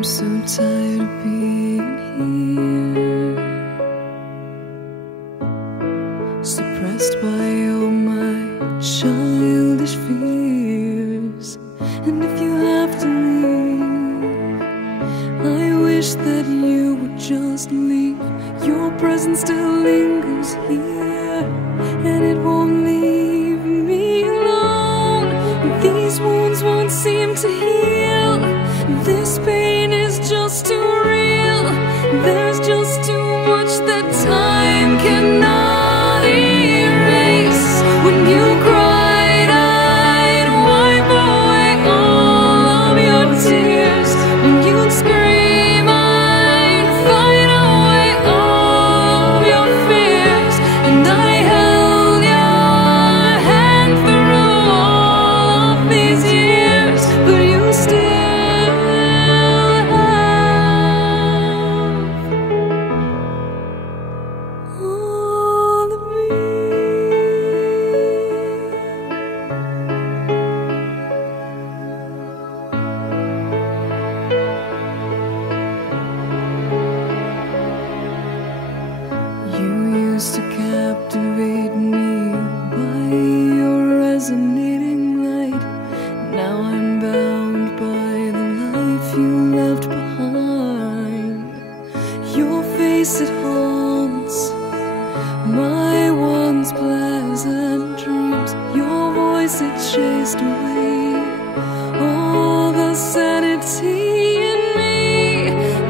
I'm so tired of being here, suppressed by all my childish fears. And if you have to leave, I wish that you would just leave. Your presence still lingers here, and it won't leave me alone. These wounds won't seem to heal. This pain is just too real. There's just too much that time cannot erase. When you cried, I'd wipe away all of your tears. When you'd scream, I'd fight away all of your fears. And I held your hand through all of these years, but you still to captivate me by your resonating light. Now I'm bound by the life you left behind. Your face, it haunts my once pleasant dreams. Your voice, it chased away all the sanity in me.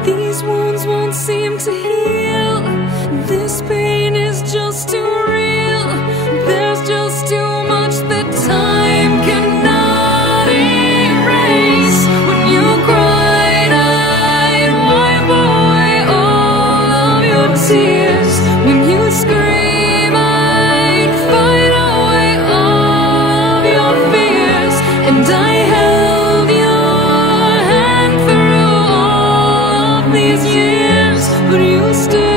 These wounds won't seem to heal. This pain is just too real. There's just too much that time cannot erase. When you cried, I'd wipe away all of your tears. When you scream, I'd fight away all of your fears. And I held your hand through all of these years, but you still